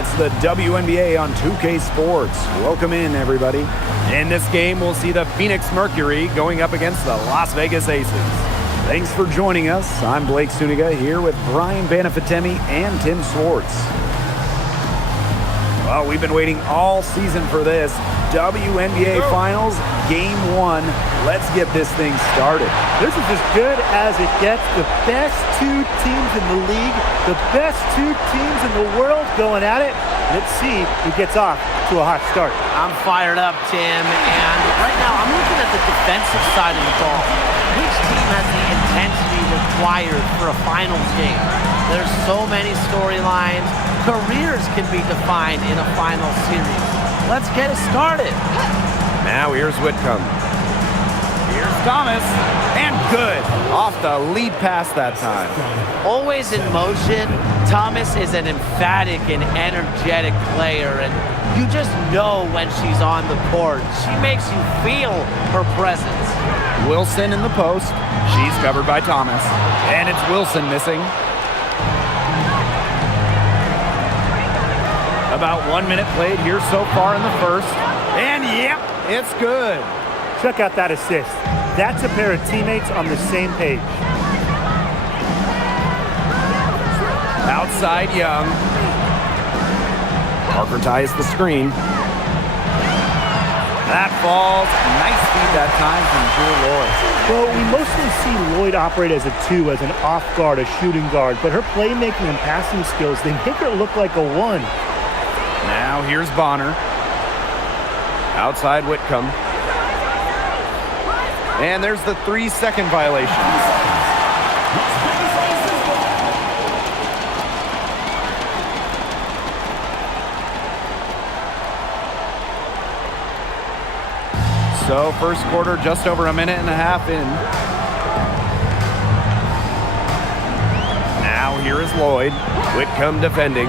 It's the WNBA on 2K Sports. Welcome in, everybody. In this game, we'll see the Phoenix Mercury going up against the Las Vegas Aces. Thanks for joining us. I'm Blake Suniga here with Brian Banafitemi and Tim Swartz. Well, we've been waiting all season for this. WNBA Finals, Game 1. Let's get this thing started. This is as good as it gets. The best two teams in the league, the best two teams in the world going at it. Let's see who gets off to a hot start. I'm fired up, Tim, and right now I'm looking at the defensive side of the ball. Which team has the intensity required for a finals game? There's so many storylines. Careers can be defined in a final series. Let's get it started. Now here's Whitcomb. Here's Thomas, and good. Off the lead pass that time. Always in motion, Thomas is an emphatic and energetic player, and you just know when she's on the court. She makes you feel her presence. Wilson in the post. She's covered by Thomas, and it's Wilson missing. About 1 minute played here so far in the first. And yep, it's good. Check out that assist. That's a pair of teammates on the same page. Outside Young. Parker ties the screen. That falls. Nice feed that time from Jewel Lloyd. Well, we mostly see Lloyd operate as a 2, as an off guard, a shooting guard, but her playmaking and passing skills, they make her look like a 1. Now here's Bonner. Outside Whitcomb. And there's the 3-second violation. So first quarter just over a minute and a half in. Now here is Lloyd. Whitcomb defending.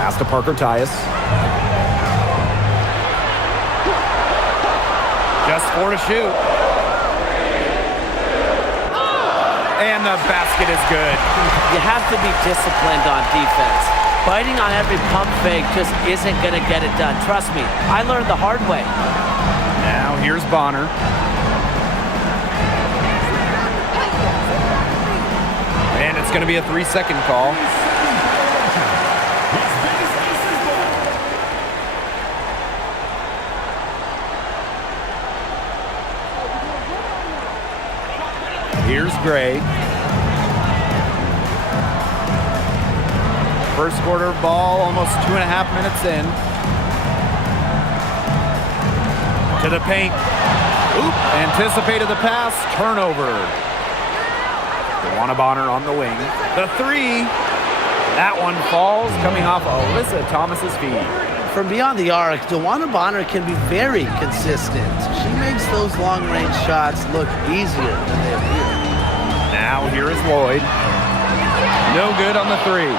Pass to Parker Tyus. Just 4 to shoot. And the basket is good. You have to be disciplined on defense. Biting on every pump fake just isn't going to get it done. Trust me, I learned the hard way. Now here's Bonner. And it's going to be a 3-second call. Here's Gray. First quarter ball, almost 2.5 minutes in. To the paint. Oop, anticipated the pass. Turnover. DeWanna Bonner on the wing. The 3. That one falls, coming off Alyssa Thomas's feet. From beyond the arc, DeWanna Bonner can be very consistent. She makes those long-range shots look easier than they appear. Now here is Lloyd. No good on the 3.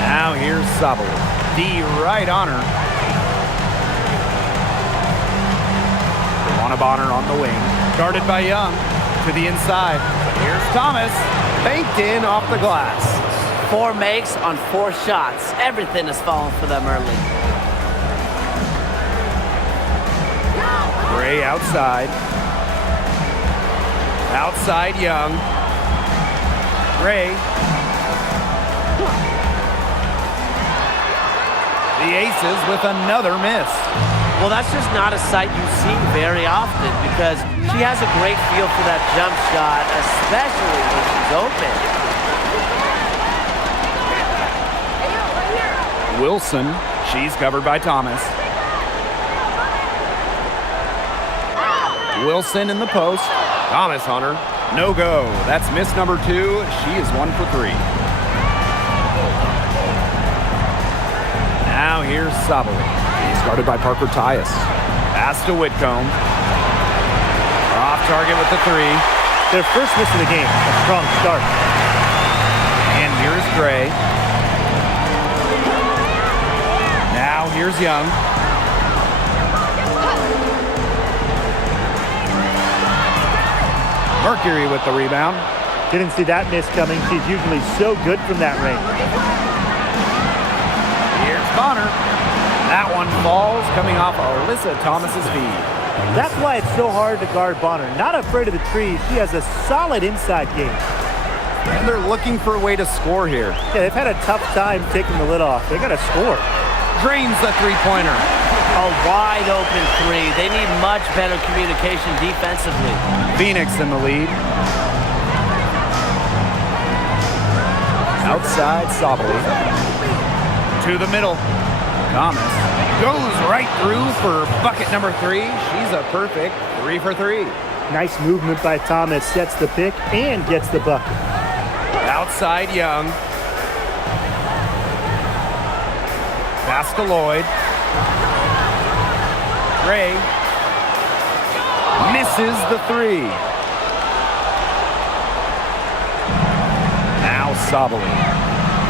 Now here's Sabal. D right on her. DeWanna Bonner on the wing. Guarded by Young. To the inside. Here's Thomas. Banked in off the glass. 4 makes on 4 shots. Everything is falling for them early. Gray outside. Outside Young. Gray. The Aces with another miss. Well, that's just not a sight you see very often because she has a great feel for that jump shot, especially when she's open. Wilson, she's covered by Thomas. Wilson in the post. Thomas on her. No go. That's miss number 2. She is 1 for 3. Now here's Sabal. He's guarded by Parker Tyus. Pass to Whitcomb. Off target with the 3. Their first miss of the game. A strong start. And here's Gray. Now here's Young. Mercury with the rebound. Didn't see that miss coming. She's usually so good from that range. Here's Bonner. That one falls, coming off Alyssa Thomas's feed. That's why it's so hard to guard Bonner. Not afraid of the trees. She has a solid inside game. And they're looking for a way to score here. Yeah, they've had a tough time taking the lid off. They got to score. Drains the three-pointer. A wide open three. They need much better communication defensively. Phoenix in the lead. Outside Sabali. To the middle. Thomas goes right through for bucket number 3. She's a perfect 3 for 3. Nice movement by Thomas. Sets the pick and gets the bucket. Outside Young. Pass to Lloyd. Gray misses the 3. Now Sabali.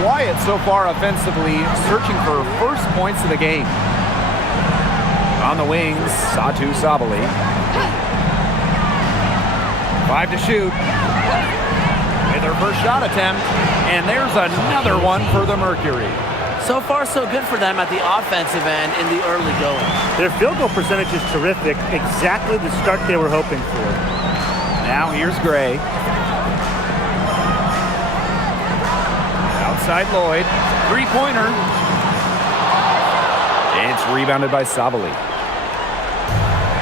Quiet so far offensively, searching for first points of the game. On the wings, Satu Sabali. 5 to shoot. With her first shot attempt, and there's another one for the Mercury. So far, so good for them at the offensive end in the early going. Their field goal percentage is terrific. Exactly the start they were hoping for. Now here's Gray. Outside Lloyd. Three-pointer. It's rebounded by Sabali.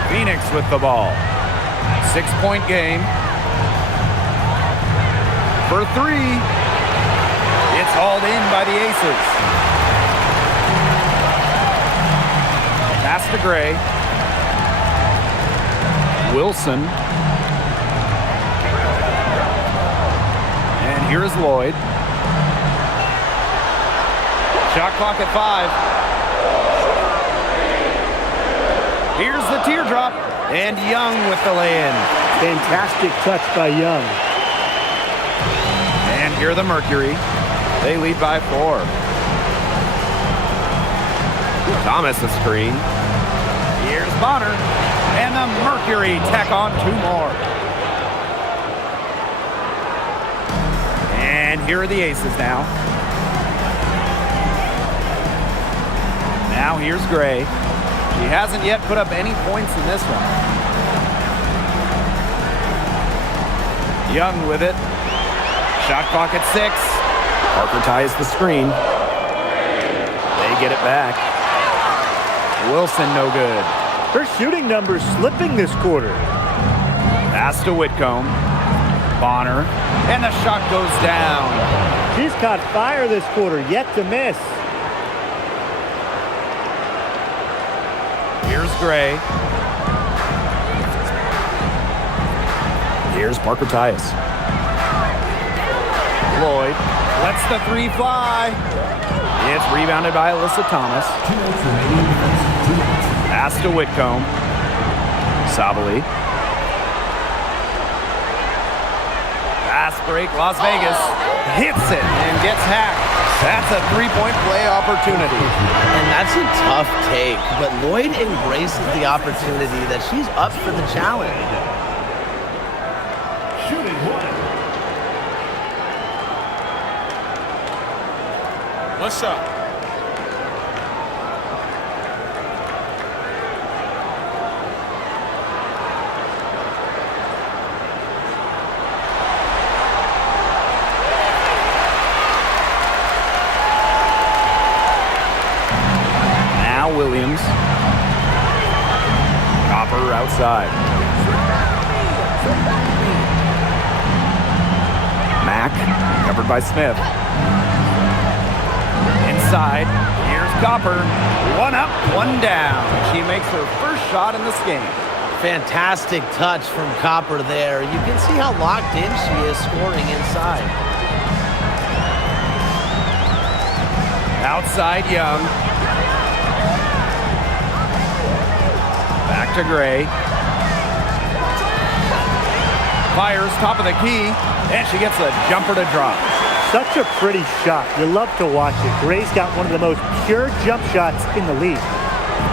Phoenix with the ball. 6-point game. For 3. It's hauled in by the Aces. Pass to Gray. Wilson. And here's Lloyd. Shot clock at 5. Here's the teardrop. And Young with the lay-in. Fantastic touch by Young. And here are the Mercury. They lead by 4. Thomas a screen. Here's Bonner. And the Mercury tack on 2 more. And here are the Aces now. Now here's Gray. She hasn't yet put up any points in this one. Young with it. Shot clock at 6. Parker ties the screen. They get it back. Wilson no good. Her shooting numbers slipping this quarter. Pass to Whitcomb. Bonner. And the shot goes down. She's caught fire this quarter, yet to miss. Here's Gray. Here's Parker Tyus. Lloyd lets the 3 fly. It's rebounded by Alyssa Thomas. Pass to Whitcomb. Sabali. Fast break, Las Vegas. Hits it and gets hacked. That's a 3-point play opportunity. And that's a tough take, but Lloyd embraces the opportunity that she's up for the challenge. Shooting 1. What's up? Williams. Copper outside. Mack, covered by Smith. Inside, here's Copper. 1 up, 1 down. She makes her first shot in this game. Fantastic touch from Copper there. You can see how locked in she is scoring inside. Outside Young. Back to Gray. Fires top of the key, and she gets a jumper to drop. Such a pretty shot. You love to watch it. Gray's got one of the most pure jump shots in the league.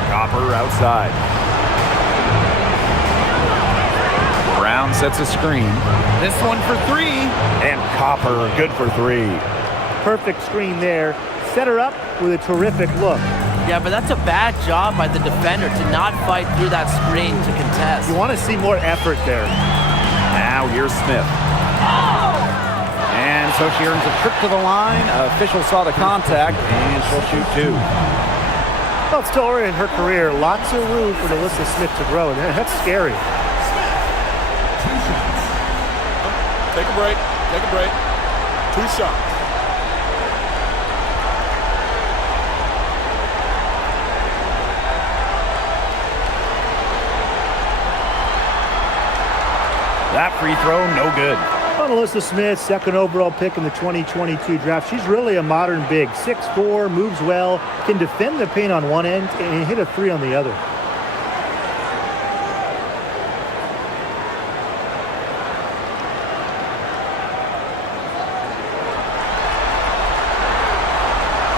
Copper outside. Brown sets a screen. This one for three. And Copper, good for three. Perfect screen there. Set her up with a terrific look. Yeah, but that's a bad job by the defender to not fight through that screen to contest. You want to see more effort there. Now here's Smith. And so she earns a trip to the line. Official saw the contact, and she'll shoot two. Well, still early in her career, lots of room for Alyssa Smith to grow, and that's scary. Take a break. Take a break. 2 shots. That free throw, no good. On Alyssa Smith, second overall pick in the 2022 draft. She's really a modern big. 6'4", moves well, can defend the paint on one end and hit a three on the other.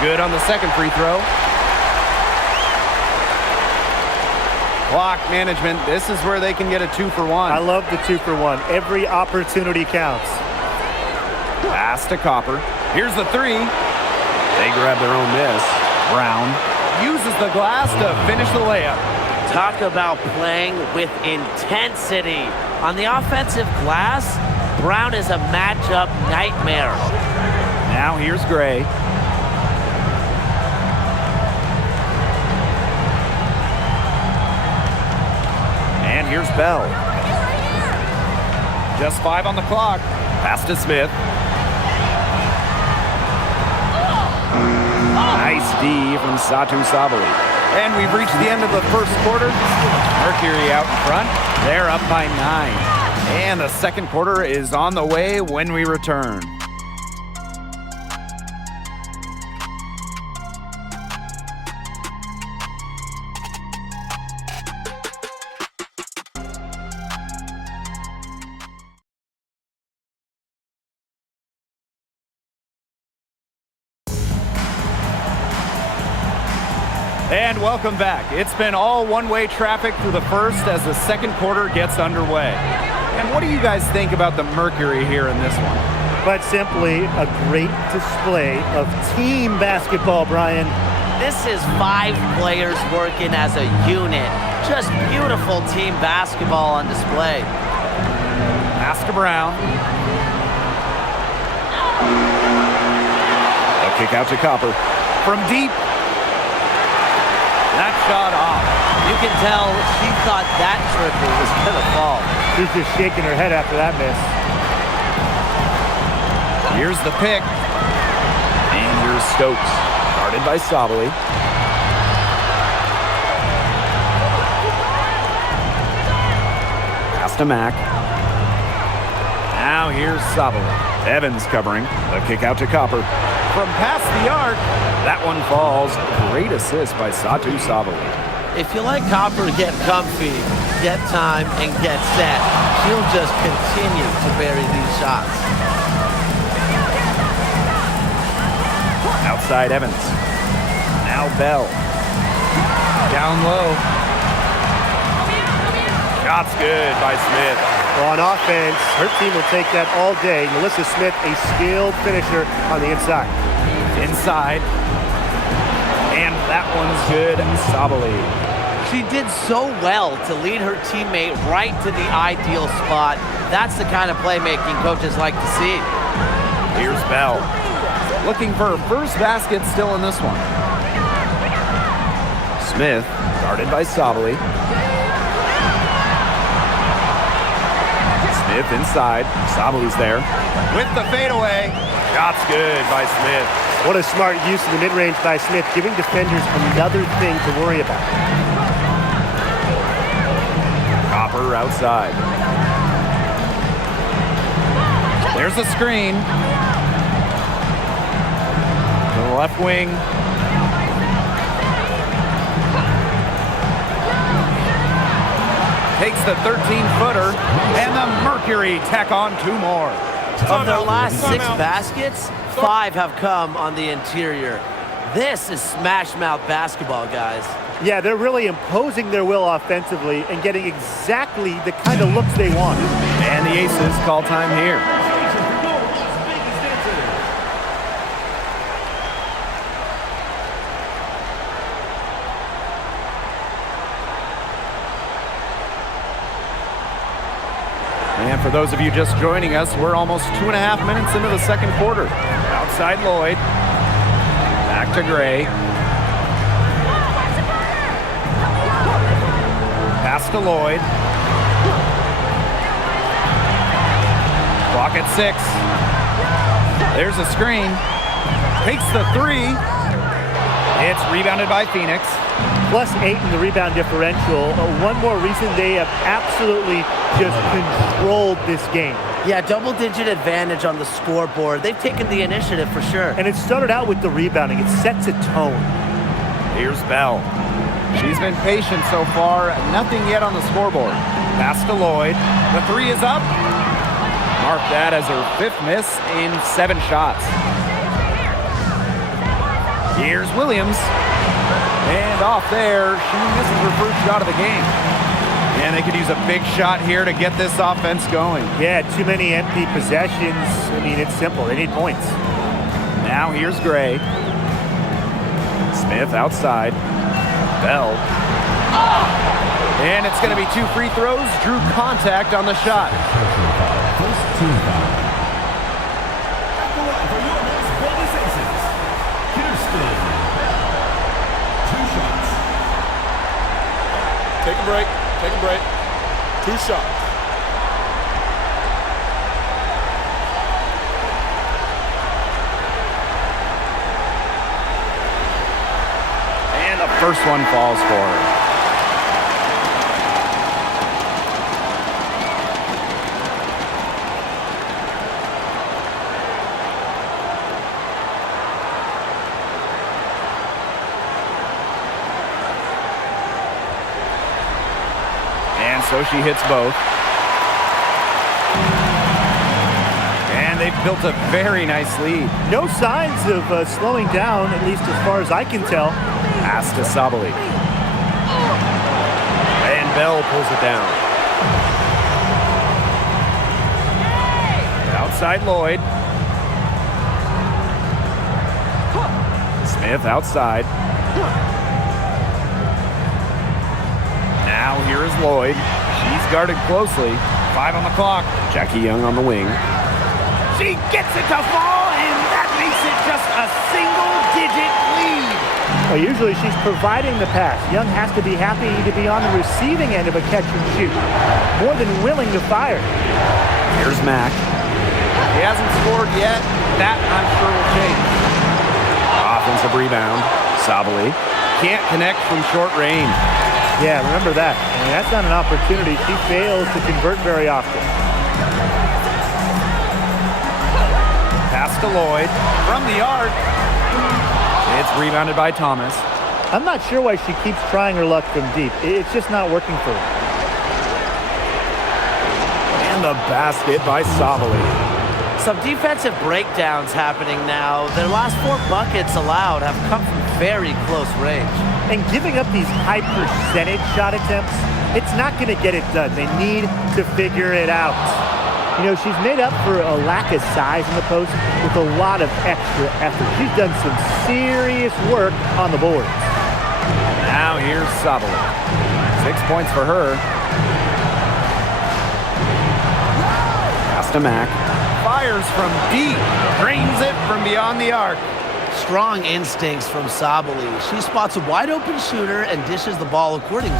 Good on the second free throw. Clock management. This is where they can get a 2-for-1. I love the 2-for-1. Every opportunity counts. Pass to Copper. Here's the three. They grab their own miss. Brown uses the glass to finish the layup. Talk about playing with intensity. On the offensive glass, Brown is a matchup nightmare. Now here's Gray. And here's Bell. Just 5 on the clock. Pass to Smith. Nice D from Satu Sabali. And we've reached the end of the first quarter. Mercury out in front. They're up by 9. And the second quarter is on the way when we return. And welcome back. It's been all one-way traffic through the first as the second quarter gets underway. And what do you guys think about the Mercury here in this one? But simply a great display of team basketball, Brian. This is 5 players working as a unit. Just beautiful team basketball on display. Pass to Brown. A kick out to Copper. From deep. That shot off. You can tell she thought that triple was going to fall. She's just shaking her head after that miss. Here's the pick. And here's Stokes. Guarded by Sabali. Pass to Mack. Now here's Sabali. Evans covering. A kick out to Copper. From past the arc, that one falls. Great assist by Satu Sabali. If you let Copper get comfy, get time, and get set, she'll just continue to bury these shots. Outside Evans. Now Bell. Down low. Shot's good by Smith. Well, on offense, her team will take that all day. Melissa Smith, a skilled finisher on the inside. Inside. And that one's good. Sabali. She did so well to lead her teammate right to the ideal spot. That's the kind of playmaking coaches like to see. Here's Bell. Looking for her first basket still in this one. Smith, guarded by Sabali. Smith inside. Sabali's there. With the fadeaway. Shot's good by Smith. What a smart use of the mid-range by Smith, giving defenders another thing to worry about. Copper outside. There's a screen. To the left wing. Takes the 13-footer, and the Mercury tack on 2 more. Of their last 6 baskets, 5 have come on the interior. This is smash mouth basketball, guys. Yeah, they're really imposing their will offensively and getting exactly the kind of looks they want. And the Aces call time here. And for those of you just joining us, we're almost 2.5 minutes into the second quarter. Outside Lloyd. Back to Gray. Pass to Lloyd. Clock at 6. There's a screen. Takes the 3. It's rebounded by Phoenix. +8 in the rebound differential. One more reason they have absolutely just controlled this game. Yeah, double-digit advantage on the scoreboard. They've taken the initiative for sure. And it started out with the rebounding. It sets a tone. Here's Bell. She's been patient so far. Nothing yet on the scoreboard. Pass to Lloyd. The 3 is up. Mark that as her 5th miss in 7 shots. Here's Williams. And off there, she misses her first shot of the game. And they could use a big shot here to get this offense going. Yeah, too many empty possessions. I mean, it's simple. They need points. Now here's Gray. Smith outside. Bell. And it's going to be 2 free throws. Drew contact on the shot. Take a break. Take a break. 2 shots. And the first one falls for her. So she hits both. And they've built a very nice lead. No signs of slowing down, at least as far as I can tell. Pass to Sabali. And Bell pulls it down. Outside Lloyd. Smith outside. Now here is Lloyd. She's guarded closely. 5 on the clock. Jackie Young on the wing. She gets it to fall, and that makes it just a single-digit lead. Well, usually she's providing the pass. Young has to be happy to be on the receiving end of a catch and shoot. More than willing to fire. Here's Mack. He hasn't scored yet. That, I'm sure, will change. Offensive rebound. Sabali can't connect from short range. Yeah, remember that. I mean, that's not an opportunity. She fails to convert very often. Pass to Lloyd from the arc. It's rebounded by Thomas. I'm not sure why she keeps trying her luck from deep. It's just not working for her. And the basket by Sabali. Some defensive breakdowns happening now. Their last 4 buckets allowed have come from very close range. And giving up these high percentage shot attempts, it's not going to get it done. They need to figure it out. You know, she's made up for a lack of size in the post with a lot of extra effort. She's done some serious work on the boards. Now here's Sabali. 6 points for her. Pass to Mack. Fires from deep. Drains it from beyond the arc. Strong instincts from Sabali. She spots a wide open shooter and dishes the ball accordingly.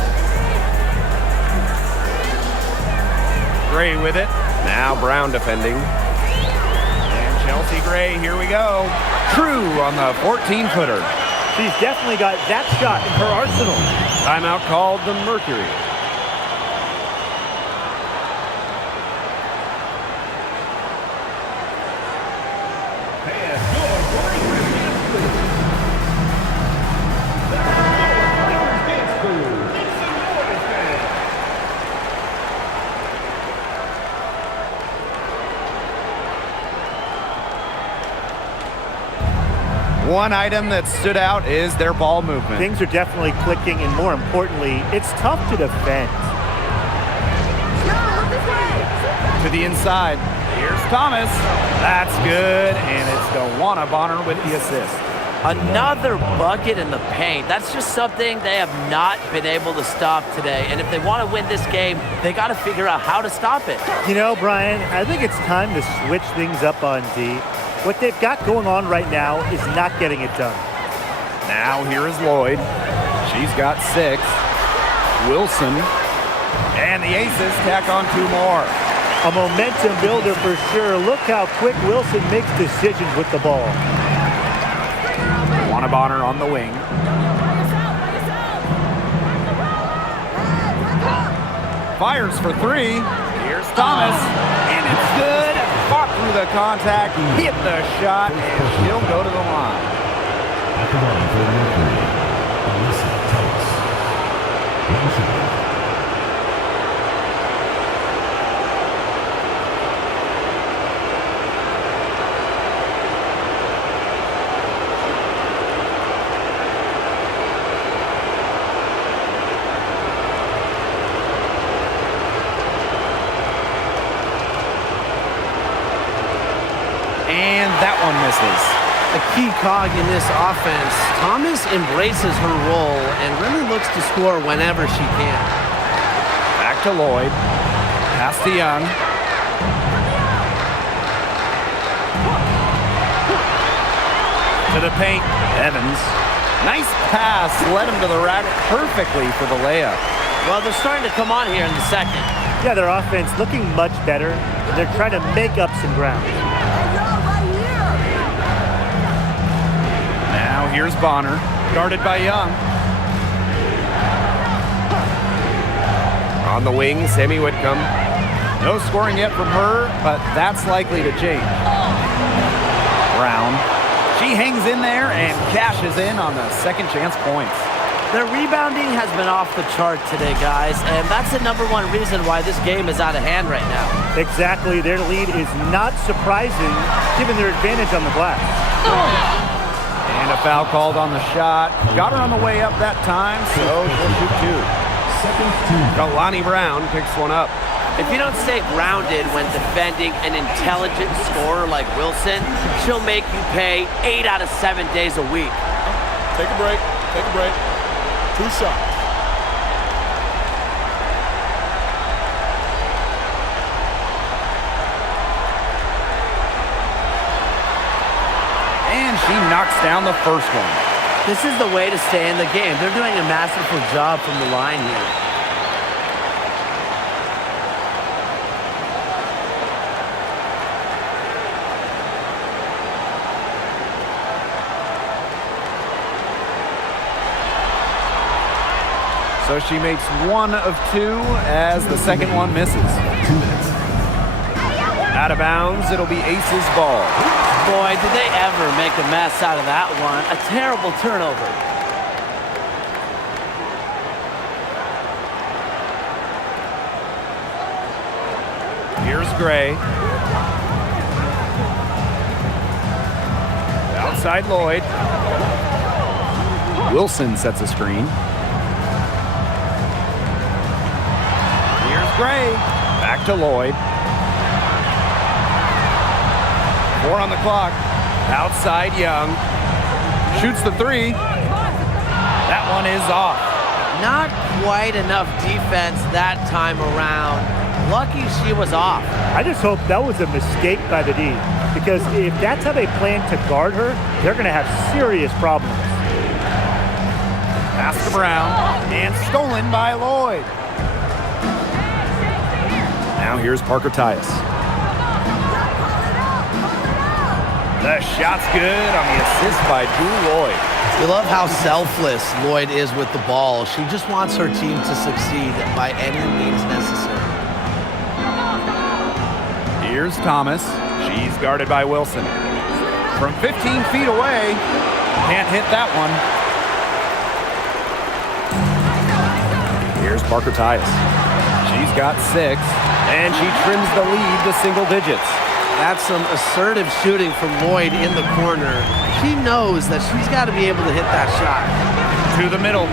Gray with it. Now Brown defending. And Chelsea Gray, here we go. True on the 14-footer. She's definitely got that shot in her arsenal. Timeout called the Mercury. One item that stood out is their ball movement. Things are definitely clicking, and more importantly, it's tough to defend. To the inside. Here's Thomas. That's good, and it's Dewana Bonner with the assist. Another bucket in the paint. That's just something they have not been able to stop today. And if they want to win this game, they got to figure out how to stop it. You know, Brian, I think it's time to switch things up on D. What they've got going on right now is not getting it done. Now here is Lloyd. She's got 6. Wilson. And the Aces tack on 2 more. A momentum builder for sure. Look how quick Wilson makes decisions with the ball. Dewana Bonner on the wing. Fires for 3. Here's Thomas. And it's good. Fought through the contact. Hit the shot. And she'll go to the line. And that one misses. A key cog in this offense. Thomas embraces her role and really looks to score whenever she can. Back to Lloyd. Pass to Young. To the paint. Evans. Nice pass. Led him to the rack perfectly for the layup. Well, they're starting to come on here in the second. Yeah, their offense looking much better. They're trying to make up some ground. Now here's Bonner, guarded by Young. On the wing, Sammy Whitcomb. No scoring yet from her, but that's likely to change. Brown. She hangs in there and cashes in on the second chance points. Their rebounding has been off the chart today, guys, and that's the #1 reason why this game is out of hand right now. Exactly. Their lead is not surprising given their advantage on the glass. And a foul called on the shot. Got her on the way up that time, so she'll shoot 2. Kalani Brown picks one up. If you don't stay grounded when defending an intelligent scorer like Wilson, she'll make you pay 8 out of 7 days a week. Take a break. Take a break. 2 shots. And she knocks down the first one. This is the way to stay in the game. They're doing a masterful job from the line here. So she makes 1 of 2 as the second one misses. Out of bounds, it'll be Aces ball. Boy, did they ever make a mess out of that one. A terrible turnover. Here's Gray. Outside Lloyd. Wilson sets a screen. Here's Gray. Back to Lloyd. 4 on the clock. Outside Young. Shoots the 3. That one is off. Not quite enough defense that time around. Lucky she was off. I just hope that was a mistake by the D, because if that's how they plan to guard her, they're going to have serious problems. Pass to Brown. And stolen by Lloyd. Now here's Parker Tyus. The shot's good on the assist by Drew Lloyd. You love how selfless Lloyd is with the ball. She just wants her team to succeed by any means necessary. Here's Thomas. She's guarded by Wilson. From 15 feet away, can't hit that one. Here's Parker Tyus. She's got 6, and she trims the lead to single digits. That's some assertive shooting from Lloyd in the corner. She knows that she's got to be able to hit that shot. To the middle.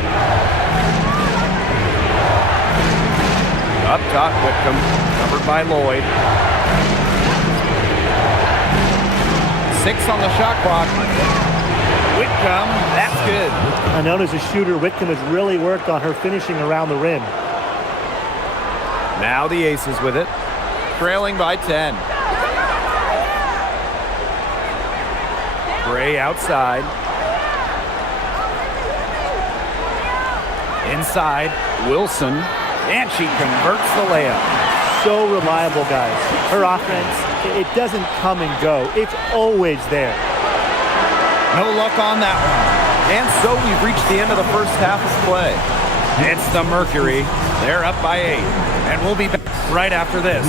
Up top, Whitcomb, covered by Lloyd. 6 on the shot clock. Whitcomb, that's good. Known as a shooter, Whitcomb has really worked on her finishing around the rim. Now the Aces with it, trailing by 10. Gray outside. Inside, Wilson, and she converts the layup. So reliable, guys. Her offense, it doesn't come and go. It's always there. No luck on that one. And so we've reached the end of the first half of play. It's the Mercury. They're up by 8. And we'll be back right after this.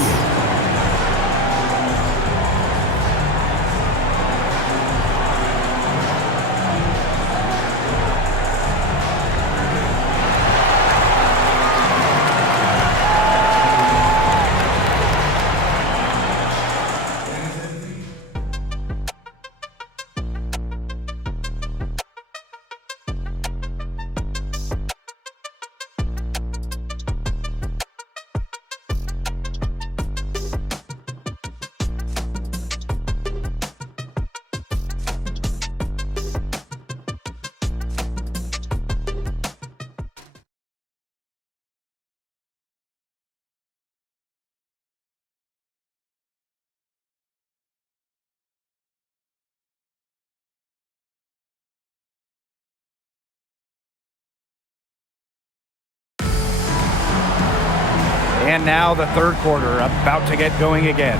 And now the third quarter about to get going again.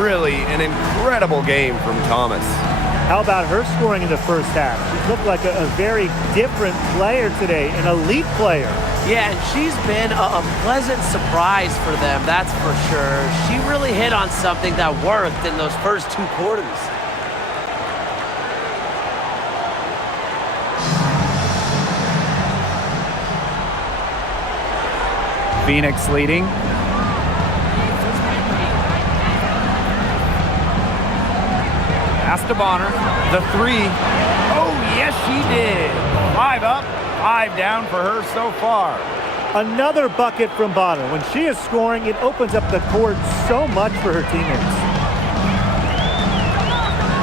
Really an incredible game from Thomas. How about her scoring in the first half? She looked like a very different player today, an elite player. Yeah, and she's been a pleasant surprise for them, that's for sure. She really hit on something that worked in those first 2 quarters. Phoenix leading. Pass to Bonner. The 3. Oh, yes, she did. 5 up, 5 down for her so far. Another bucket from Bonner. When she is scoring, it opens up the court so much for her teammates.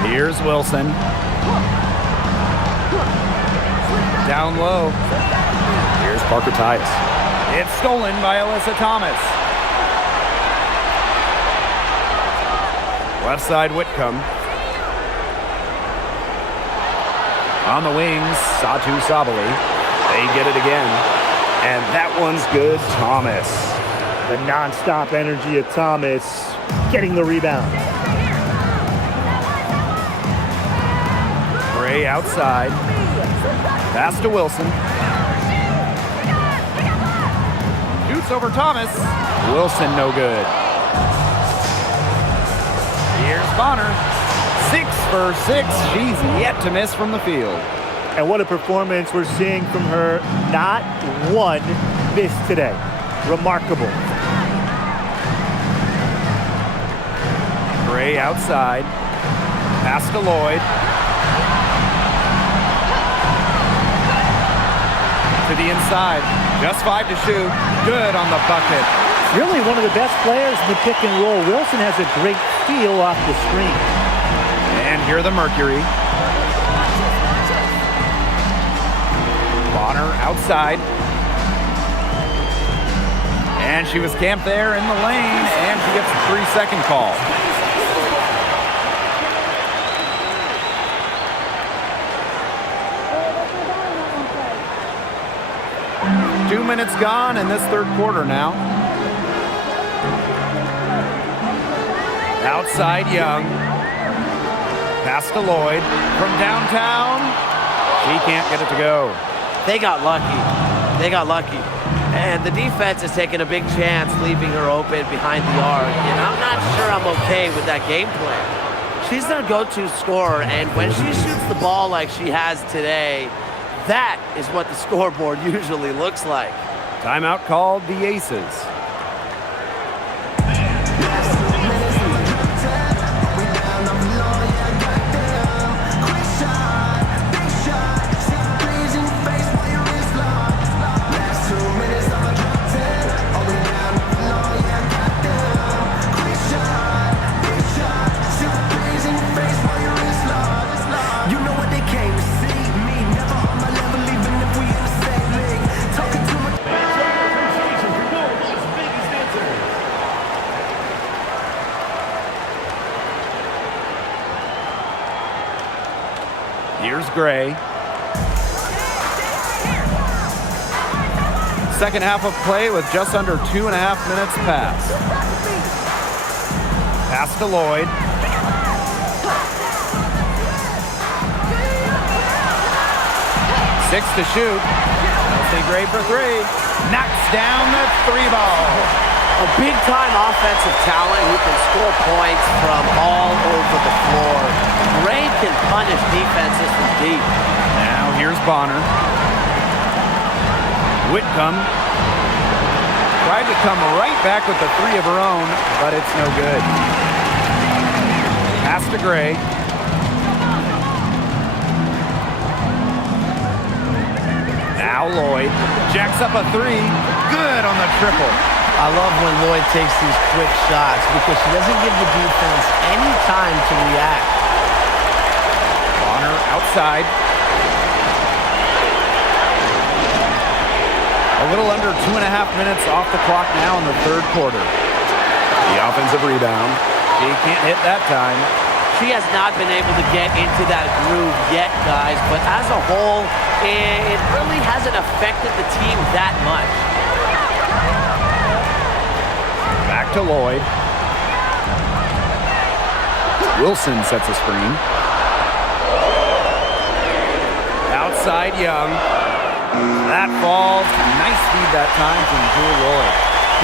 Here's Wilson. Down low. Here's Parker Tice. It's stolen by Alyssa Thomas. Left side, Whitcomb. On the wings, Satu Sabali. They get it again. And that one's good, Thomas. The nonstop energy of Thomas getting the rebound. Gray outside. Pass to Wilson. Shoots over Thomas. Wilson no good. Here's Bonner. 6 for 6. She's yet to miss from the field. And what a performance we're seeing from her. Not one miss today. Remarkable. Gray outside. Pass to Lloyd. To the inside. Just 5 to shoot. Good on the bucket. Really one of the best players in the pick and roll. Wilson has a great feel off the screen. And here the Mercury. Bonner outside. And she was camped there in the lane, and she gets a 3-second call. Two minutes gone in this third quarter now. Outside Young. Pass to Lloyd from downtown. She can't get it to go. They got lucky. They got lucky. And the defense is taking a big chance leaving her open behind the arc. And I'm not sure I'm okay with that game plan. She's their go-to scorer, and when she shoots the ball like she has today, that is what the scoreboard usually looks like. Timeout called the Aces. Here's Gray. Second half of play with just under 2.5 minutes passed. Pass to Lloyd. 6 to shoot. Stay Gray for 3. Knocks down the 3 ball. A big-time offensive talent who can score points from all over the floor. Gray can punish defenses from deep. Now here's Bonner. Whitcomb tried to come right back with the 3 of her own, but it's no good. Pass to Gray. Now Lloyd jacks up a 3. Good on the triple. I love when Lloyd takes these quick shots because she doesn't give the defense any time to react. Bonner outside. A little under 2.5 minutes off the clock now in the third quarter. The offensive rebound. She can't hit that time. She has not been able to get into that groove yet, guys, but as a whole, it really hasn't affected the team that much. Back to Lloyd. Wilson sets a screen. Outside Young. That falls. Nice feed that time from Jewel Lloyd.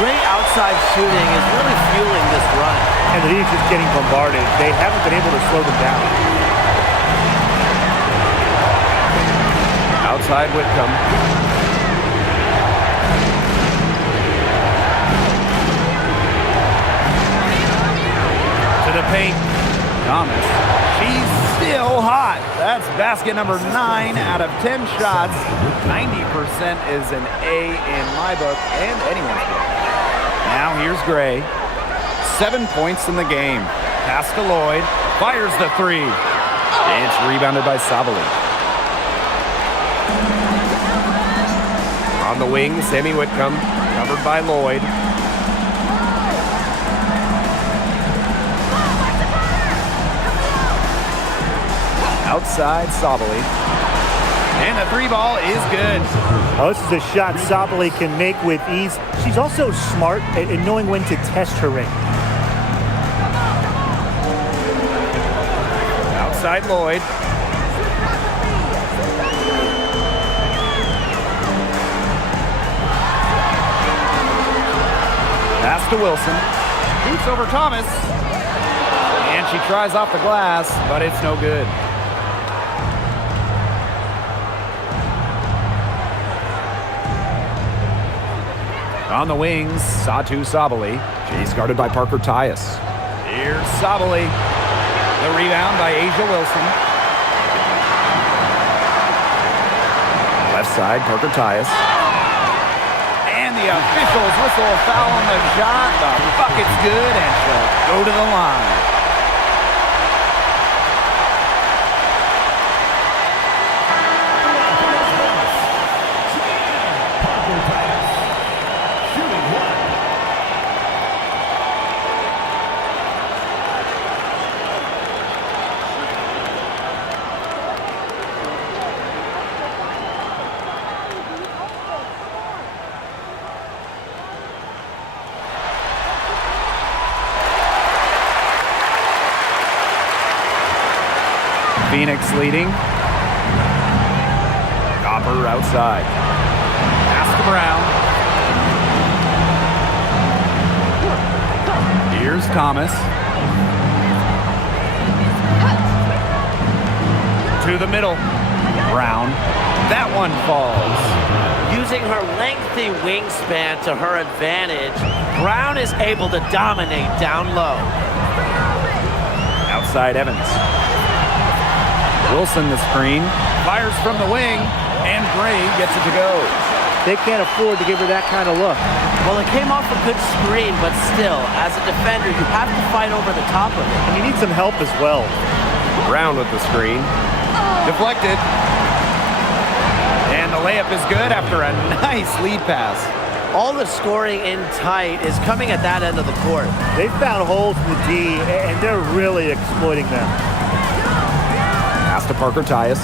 Great outside shooting is really fueling this run. And the Heat's just getting bombarded. They haven't been able to slow them down. Outside Whitcomb. To the paint. Thomas. She's still hot. That's basket number 9 out of 10 shots. 90% is an A in my book and anyone's book. Now here's Gray. 7 points in the game. Pass to Lloyd. Fires the 3. It's rebounded by Sabali. On the wing, Sammy Whitcomb. Covered by Lloyd. Outside Sabali. And the 3 ball is good. Oh, this is a shot Sabali can make with ease. She's also smart at knowing when to test her range. Outside Lloyd. Pass to Wilson. Shoots over Thomas. And she tries off the glass, but it's no good. On the wings, Satu Sabali. She's guarded by Parker Tyus. Here's Sabali. The rebound by Asia Wilson. Left side, Parker Tyus. And the officials whistle a foul on the shot. The bucket's good, and she'll go to the line. Phoenix leading. Copper outside. Pass to Brown. Here's Thomas. To the middle. Brown. That one falls. Using her lengthy wingspan to her advantage, Brown is able to dominate down low. Outside Evans. Wilson the screen, fires from the wing, and Gray gets it to go. They can't afford to give her that kind of look. Well, it came off a good screen, but still, as a defender, you have to fight over the top of it. And you need some help as well. Brown with the screen. Deflected. And the layup is good after a nice lead pass. All the scoring in tight is coming at that end of the court. They found holes in the D, and they're really exploiting them. Pass to Parker Tyus.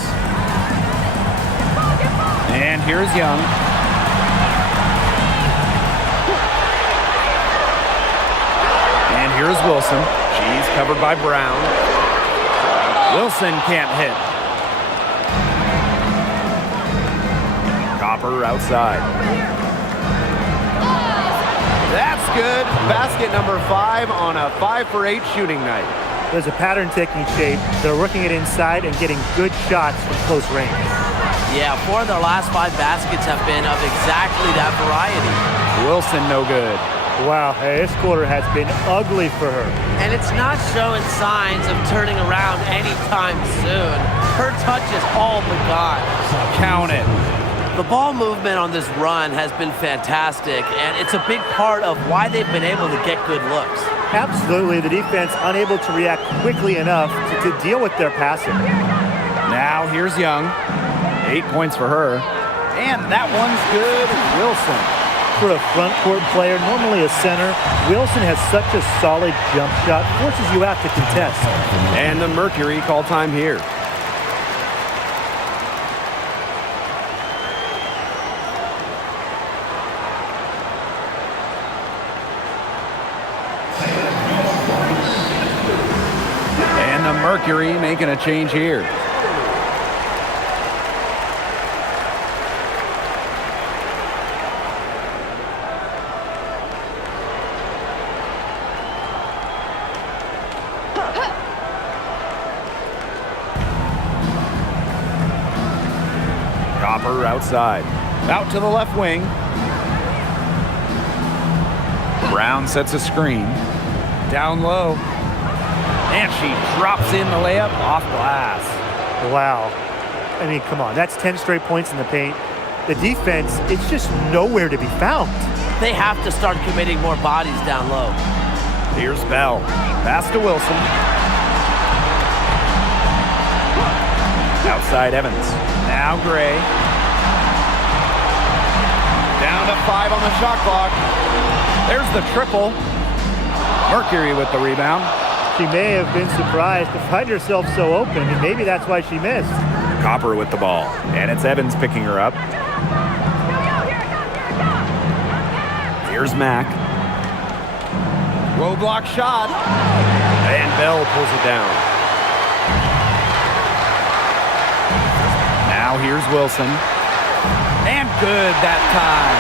And here's Young. And here's Wilson. She's covered by Brown. Wilson can't hit. Copper outside. That's good. Basket number 5 on a 5 for 8 shooting night. There's a pattern taking shape. They're working it inside and getting good shots from close range. Yeah, 4 of their last 5 baskets have been of exactly that variety. Wilson no good. Wow, hey, this quarter has been ugly for her. And it's not showing signs of turning around anytime soon. Her touch is all but gone. Count it. The ball movement on this run has been fantastic, and it's a big part of why they've been able to get good looks. Absolutely, the defense unable to react quickly enough to deal with their passing. Now here's Young. 8 points for her. And that one's good. Wilson. For a front court player, normally a center, Wilson has such a solid jump shot, forces you out to contest. And the Mercury call time here. And the Mercury making a change here. Copper outside. Out to the left wing. Brown sets a screen. Down low. And she drops in the layup off glass. Wow. I mean, come on. That's 10 straight points in the paint. The defense, it's just nowhere to be found. They have to start committing more bodies down low. Here's Bell. Pass to Wilson. Outside Evans. Now Gray. Down to 5 on the shot clock. There's the triple. Mercury with the rebound. She may have been surprised to find herself so open, and maybe that's why she missed. Copper with the ball. And it's Evans picking her up. Here's Mack. Low block shot. And Bell pulls it down. Now here's Wilson. And good that time.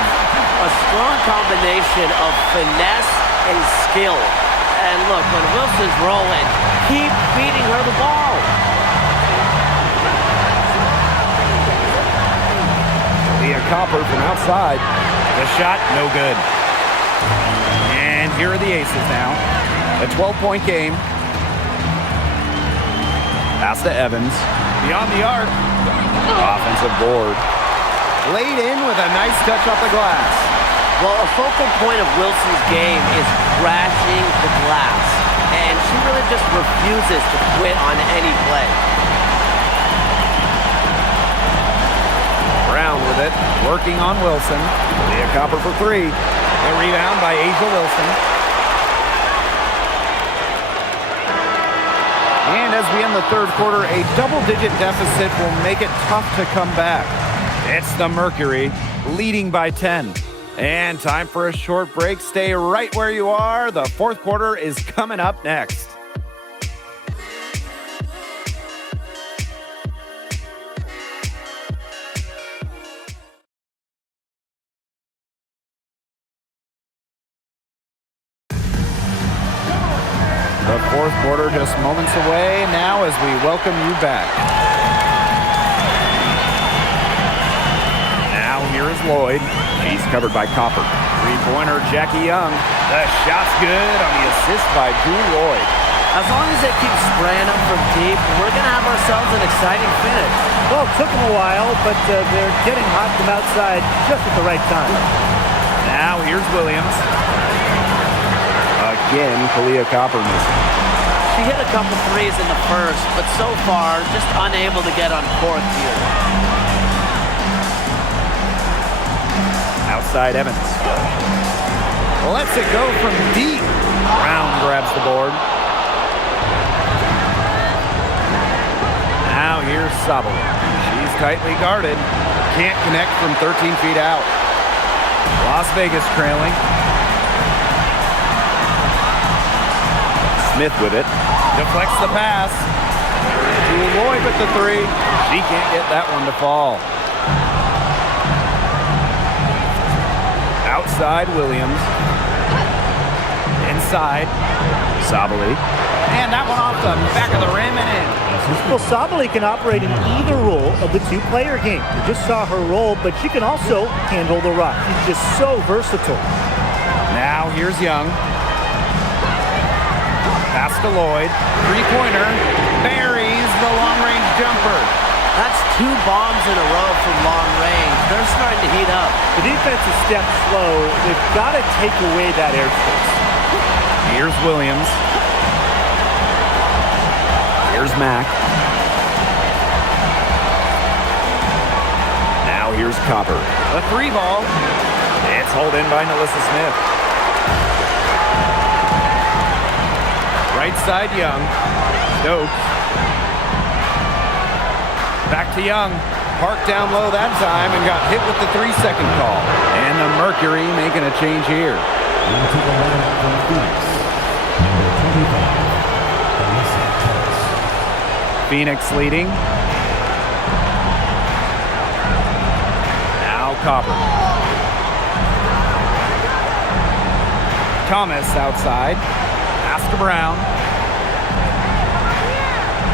A strong combination of finesse and skill. And look, when Wilson's rolling, keep feeding her the ball. Leah Copper from outside. The shot, no good. And here are the Aces now. A 12-point game. Pass to Evans. Beyond the arc. Offensive board. Laid in with a nice touch off the glass. Well, a focal point of Wilson's game is crashing the glass. And she really just refuses to quit on any play. Brown with it. Working on Wilson. Leah Copper for 3. The rebound by Asia Wilson. And as we end the third quarter, a double-digit deficit will make it tough to come back. It's the Mercury leading by 10. And time for a short break. Stay right where you are. The fourth quarter is coming up next. The fourth quarter just moments away now as we welcome you back. Now here is Lloyd. She's covered by Copper. Three-pointer Jackie Young. The shot's good on the assist by Drew Lloyd. As long as they keep spraying them from deep, we're going to have ourselves an exciting finish. Well, it took them a while, but they're getting hot from outside just at the right time. Now here's Williams. Again, Kalia Copper missing. She hit a couple threes in the first, but so far, just unable to get on court here. Outside Evans. Lets it go from deep. Brown grabs the board. Now here's Sabali. She's tightly guarded. Can't connect from 13 feet out. Las Vegas trailing. Smith with it. Deflects the pass. Lloyd with the three. She can't get that one to fall. Outside Williams. Inside Sabali. And that one off the back of the rim and in. Well, Sabali can operate in either role of the two-player game. You just saw her role, but she can also handle the rock. She's just so versatile. Now here's Young. Pass to Lloyd. Three-pointer. Buries the long-range jumper. That's 2 bombs in a row from long range. They're starting to heat up. The defense is stepped slow. They've got to take away that airspace. Here's Williams. Here's Mack. Now here's Copper. A 3-ball. It's hauled in by Nalissa Smith. Right side Young. Stokes. Back to Young. Parked down low that time and got hit with the 3-second call. And the Mercury making a change here. Into the lineup from Phoenix, number 25, Alyssa Thomas. Phoenix leading. Now Copper. Thomas outside. Pass to Brown.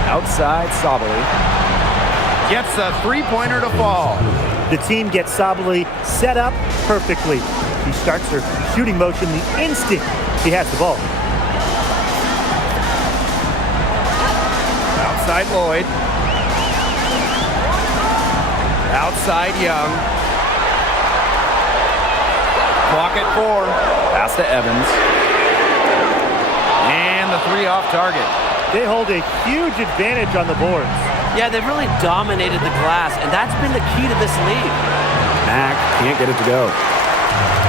Outside Sabali. Gets a 3-pointer to fall. The team gets Sabali set up perfectly. She starts her shooting motion the instant she has the ball. Outside Lloyd. Outside Young. Clock at 4. Pass to Evans. And the 3 off target. They hold a huge advantage on the boards. Yeah, they've really dominated the glass, and that's been the key to this league. Mack can't get it to go.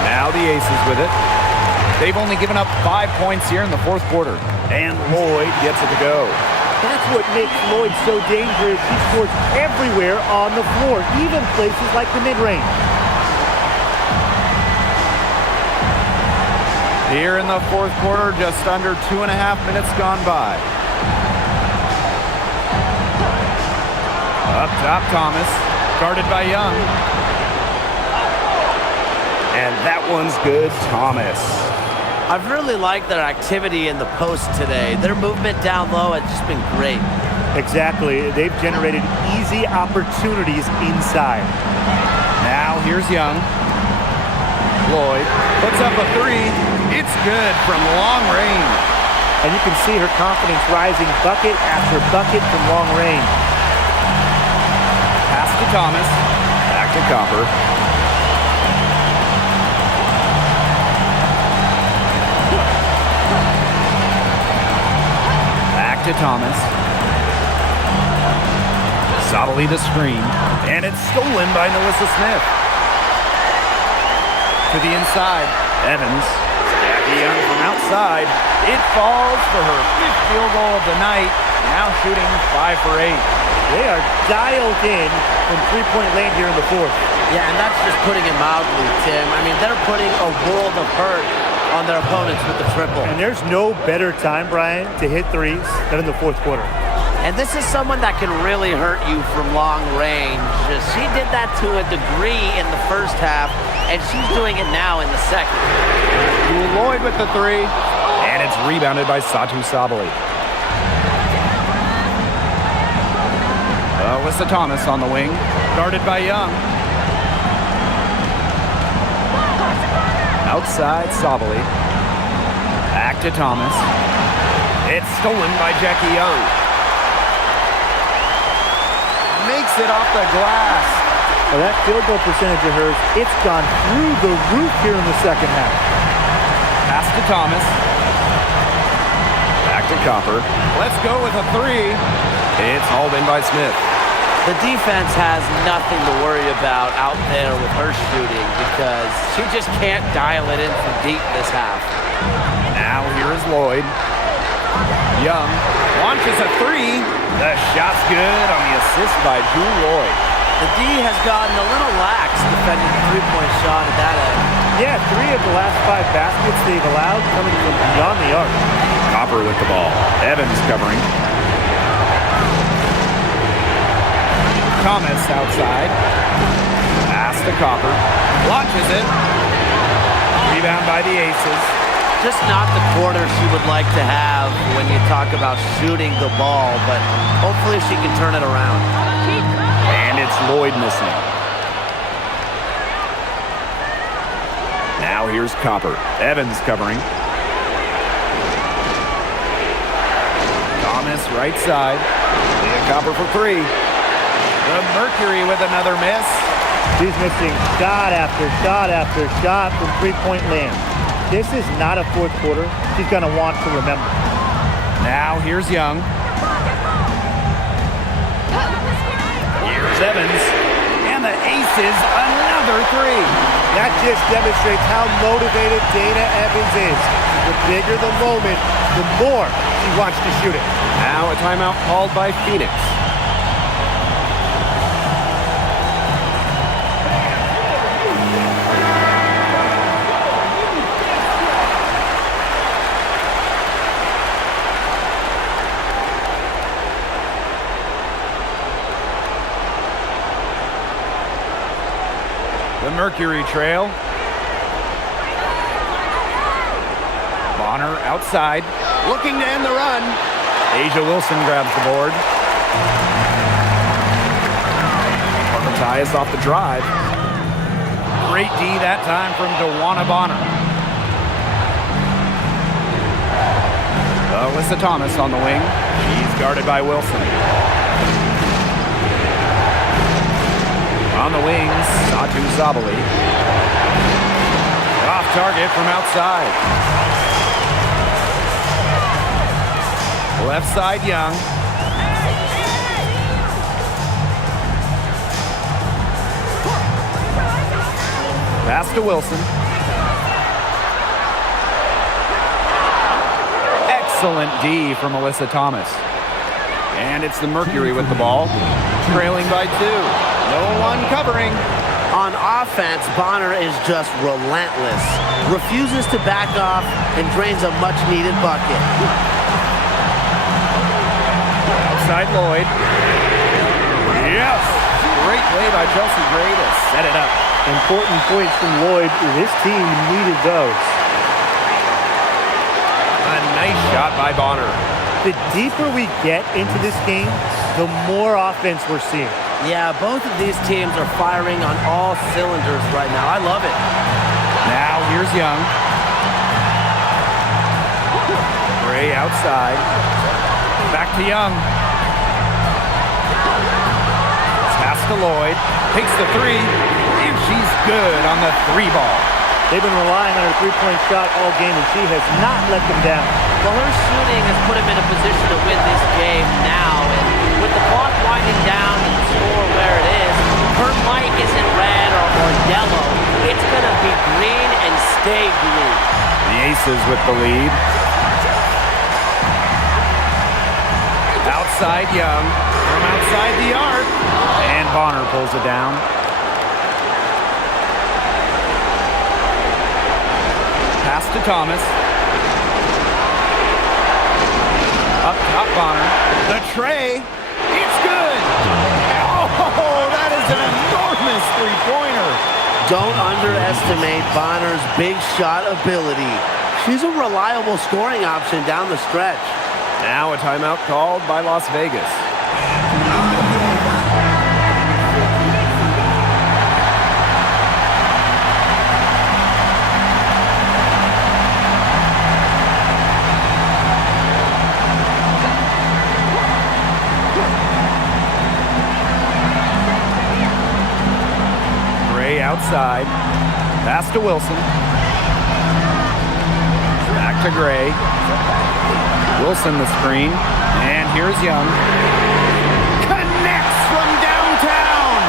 Now the Aces with it. They've only given up 5 points here in the 4th quarter. And Lloyd gets it to go. That's what makes Lloyd so dangerous. He scores everywhere on the floor, even places like the mid-range. Here in the 4th quarter, just under 2.5 minutes gone by. Up top, Thomas. Guarded by Young. And that one's good, Thomas. I've really liked their activity in the post today. Their movement down low has just been great. Exactly. They've generated easy opportunities inside. Now here's Young. Lloyd puts up a 3. It's good from long range. And you can see her confidence rising bucket after bucket from long range. Pass to Thomas. Back to Copper. Back to Thomas. Sabali the screen. And it's stolen by Nalissa Smith. To the inside. Evans. Jackie Young from outside. It falls for her 5th field goal of the night. Now shooting 5 for 8. They are dialed in from three-point land here in the 4th. Yeah, and that's just putting it mildly, Tim. I mean, they're putting a world of hurt on their opponents with the triple. And there's no better time, Brian, to hit threes than in the 4th quarter. And this is someone that can really hurt you from long range. She did that to a degree in the first half, and she's doing it now in the second. Lloyd with the 3. And it's rebounded by Satu Sabali. Alyssa Thomas on the wing, guarded by Young. Outside Sabali. Back to Thomas. It's stolen by Jackie Young. Makes it off the glass. Well, that field goal percentage of hers, it's gone through the roof here in the second half. Pass to Thomas. Back to Copper. Let's go with a 3. It's hauled in by Smith. The defense has nothing to worry about out there with her shooting because she just can't dial it in from deep this half. Now here is Lloyd. Young Launches a three. The shot's good on the assist by Jewel Lloyd. The D has gotten a little lax defending the three-point shot at that end. Yeah, 3 of the last 5 baskets they've allowed coming from beyond the arc. Copper with the ball. Evans covering. Thomas outside. Pass to Copper. Launches it. Rebound by the Aces. Just not the quarter she would like to have when you talk about shooting the ball, but hopefully she can turn it around. And it's Lloyd missing. Now here's Copper. Evans covering. Thomas right side. Leah Copper for 3. The Mercury with another miss. She's missing shot after shot after shot from three-point land. This is not a fourth quarter she's going to want to remember. Now here's Young. Here's Evans. And the Aces, another 3. That just demonstrates how motivated Dana Evans is. The bigger the moment, the more she wants to shoot it. Now a timeout called by Phoenix. The Mercury trail. Bonner outside. Looking to end the run. Asia Wilson grabs the board. Matthias off the drive. Great D that time from DeWanna Bonner. Alyssa Thomas on the wing. She's guarded by Wilson. On the wings, Satu Zabali. Off target from outside. Left side, Young. Pass to Wilson. Excellent D from Alyssa Thomas. And it's the Mercury with the ball, trailing by 2. No one covering. On offense, Bonner is just relentless. Refuses to back off and drains a much-needed bucket. Outside Lloyd. Yes! Great play by Chelsea Gray to set it up. Important points from Lloyd. This team needed those. A nice shot by Bonner. The deeper we get into this game, the more offense we're seeing. Yeah, both of these teams are firing on all cylinders right now. I love it. Now here's Young. Gray outside. Back to Young. Pass to Lloyd. Takes the 3. And she's good on the 3 ball. They've been relying on her three-point shot all game, and she has not let them down. Well, her shooting has put him in a position to win this game now. And with the clock winding down and the score where it is, her mic isn't red or yellow. It's going to be green and stay green. The Aces with the lead. Outside Young. From outside the arc. And Bonner pulls it down. Pass to Thomas. Up top, Bonner. The tray. It's good. Oh, that is an enormous three-pointer. Don't underestimate Bonner's big shot ability. She's a reliable scoring option down the stretch. Now a timeout called by Las Vegas. Outside. Pass to Wilson. Back to Gray. Wilson the screen. And here's Young. Connects from downtown.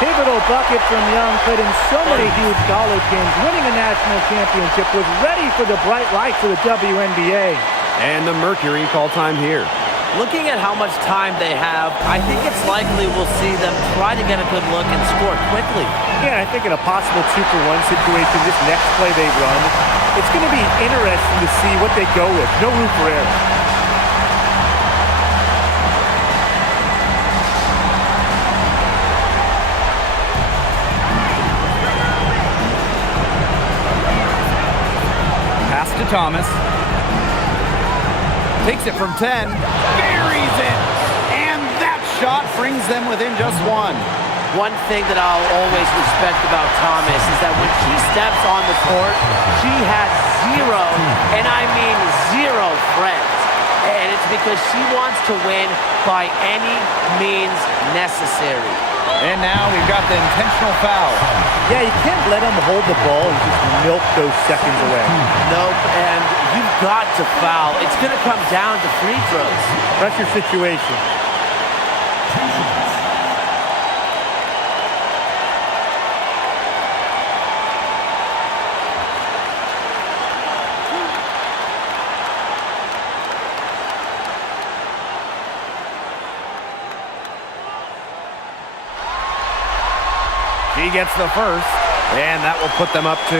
Pivotal bucket from Young, played in so many huge college games, winning a national championship, was ready for the bright lights of the WNBA. And the Mercury call time here. Looking at how much time they have, I think it's likely we'll see them try to get a good look and score quickly. Yeah, I think in a possible 2-for-1 situation, this next play they run, it's going to be interesting to see what they go with. No room for error. Pass to Thomas. Takes it from 10. Buries it. And that shot brings them within just one. One thing that I'll always respect about Thomas is that when she steps on the court, she has zero, and I mean zero friends. And it's because she wants to win by any means necessary. And now we've got the intentional foul. Yeah, you can't let them hold the ball and just milk those seconds away. Nope, and you've got to foul. It's going to come down to free throws. Pressure situation. He gets the first, and that will put them up 2.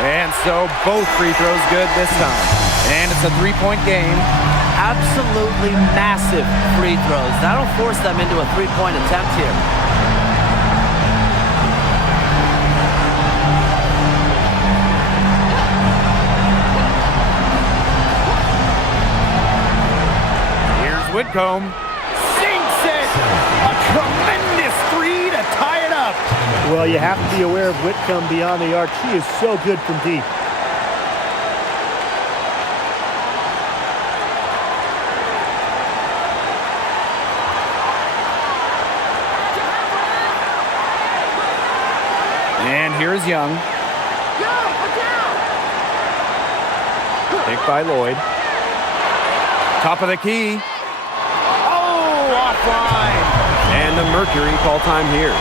And so both free throws good this time. And it's a 3-point game. Absolutely massive free throws. That'll force them into a 3-point attempt here. Whitcomb sinks it! A tremendous 3 to tie it up. Well, you have to be aware of Whitcomb beyond the arc. She is so good from deep. And here's Young. Picked by Lloyd. Top of the key. Offline. And the Mercury call time here.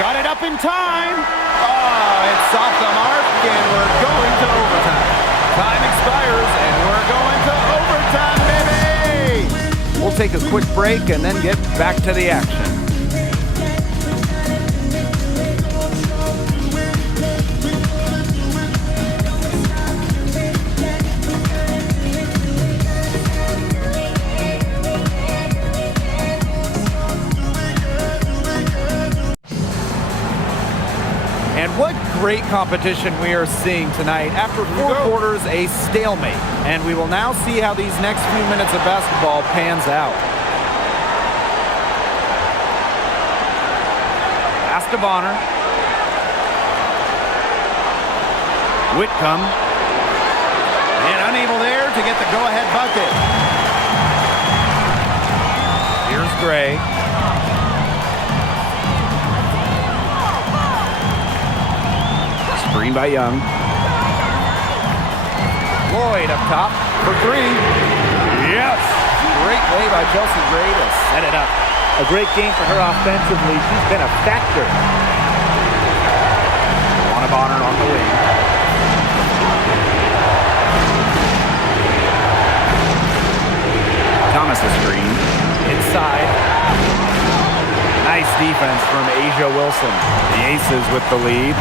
Got it up in time. Oh, it's off the mark, and we're going to overtime. Time expires, and we're going to overtime, baby! We'll take a quick break and then get back to the action. And what great competition we are seeing tonight. After 4 quarters, a stalemate. And we will now see how these next few minutes of basketball pans out. Pass to Bonner. Whitcomb. And unable there to get the go-ahead bucket. Here's Gray. Screen by Young. Lloyd up top for three. Yes! Great play by Chelsea Gray to set it up. A great game for her offensively. She's been a factor. Bonner on the wing. Thomas the screen. Inside. Nice defense from Asia Wilson. The Aces with the lead.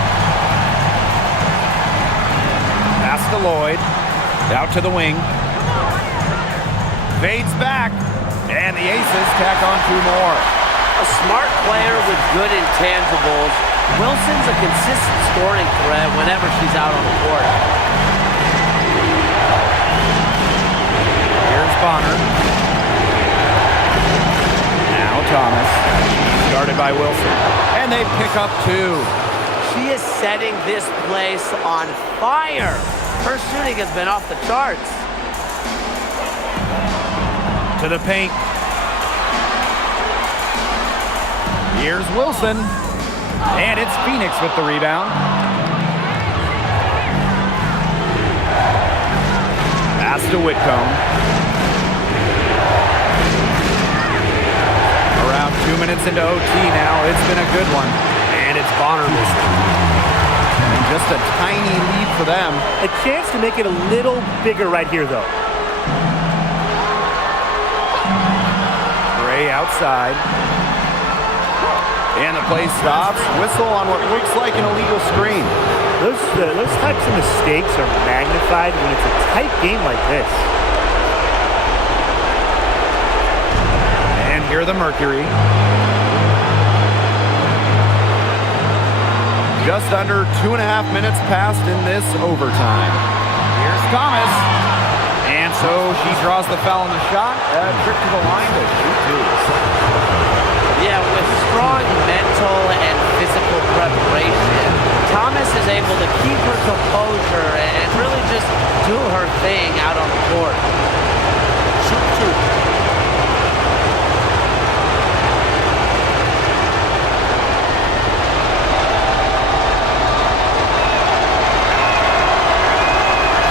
Pass to Lloyd. Out to the wing. Fades back. And the Aces tack on two more. A smart player with good intangibles. Wilson's a consistent scoring threat whenever she's out on the court. Here's Bonner. Now Thomas. Guarded by Wilson. And they pick up two. She is setting this place on fire. Her shooting has been off the charts. To the paint. Here's Wilson. And it's Phoenix with the rebound. Pass to Whitcomb. Around 2 minutes into OT now. It's been a good one. And it's Bonner missing. And just a tiny lead for them. A chance to make it a little bigger right here, though. Gray outside. And the play stops. Whistle on what looks like an illegal screen. Those types of mistakes are magnified when it's a tight game like this. And here the Mercury. Just under 2.5 minutes passed in this overtime. Here's Thomas. And so she draws the foul on the shot. A trip to the line to shoot two. Yeah, with strong mental and physical preparation, Thomas is able to keep her composure and really just do her thing out on the court. Shoot two.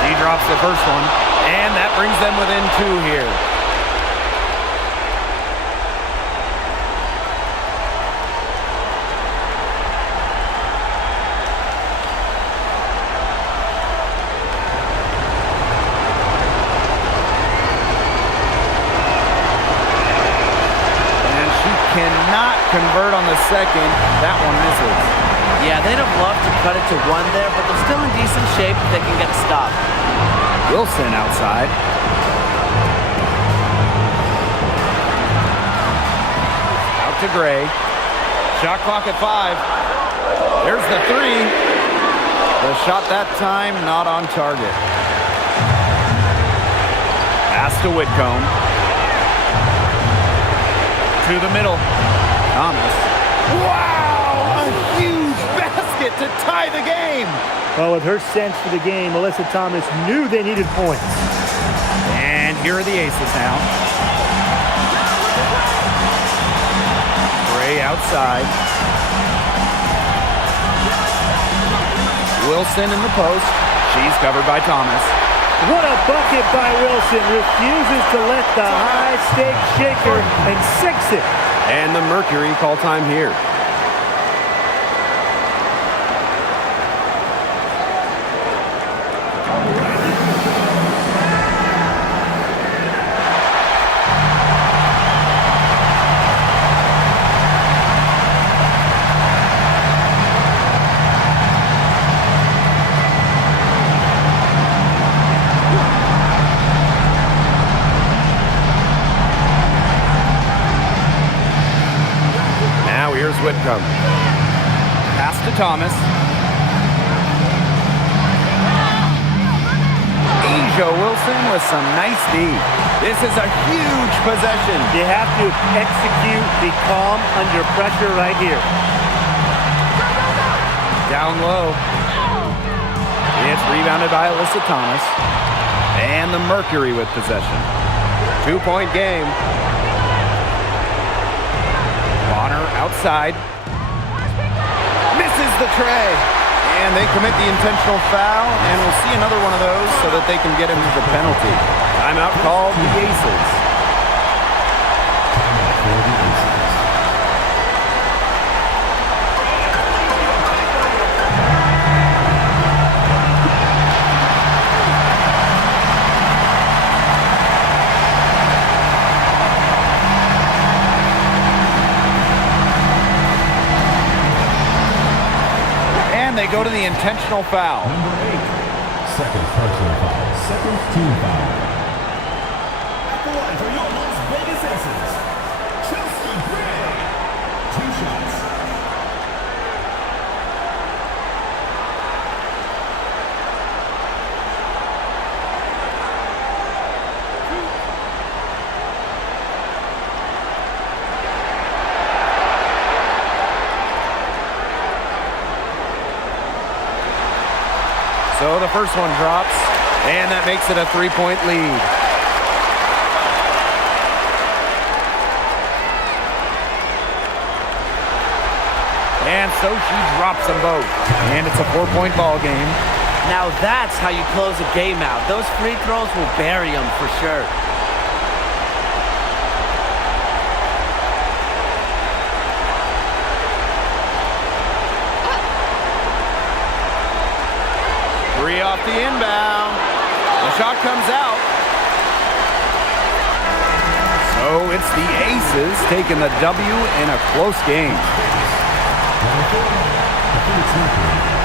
She drops the first one, and that brings them within two here. Cannot convert on the second. That one misses. Yeah, they'd have loved to cut it to one there, but they're still in decent shape if they can get a stop. Wilson outside. Out to Gray. Shot clock at 5. There's the three. The shot that time not on target. Pass to Whitcomb. To the middle. Thomas. Wow! A huge basket to tie the game. Well, with her sense for the game, Alyssa Thomas knew they needed points. And here are the Aces now. Gray outside. Wilson in the post. She's covered by Thomas. What a bucket by Wilson. Refuses to let the high stake shake her and sinks it. And the Mercury call time here. Here's Whitcomb. Pass to Thomas. Asia Wilson with some nice D. This is a huge possession. You have to execute, be calm under pressure right here. Down low. It's rebounded by Alyssa Thomas. And the Mercury with possession. 2-point game. Bonner outside. Misses the tray. And they commit the intentional foul, and we'll see another one of those so that they can get him to the penalty. Timeout called the Aces. Timeout for the Aces. They go to the intentional foul. Number 8. Second personal foul. Second team foul. At the line for your Las Vegas Aces, Chelsea Gray. 2 shots. So the first one drops, and that makes it a 3-point lead. And so she drops them both. And it's a 4-point ball game. Now that's how you close a game out. Those free throws will bury them for sure. Three off the inbound. The shot comes out. So it's the Aces taking the W in a close game. Number 4. The Phoenix Mercury.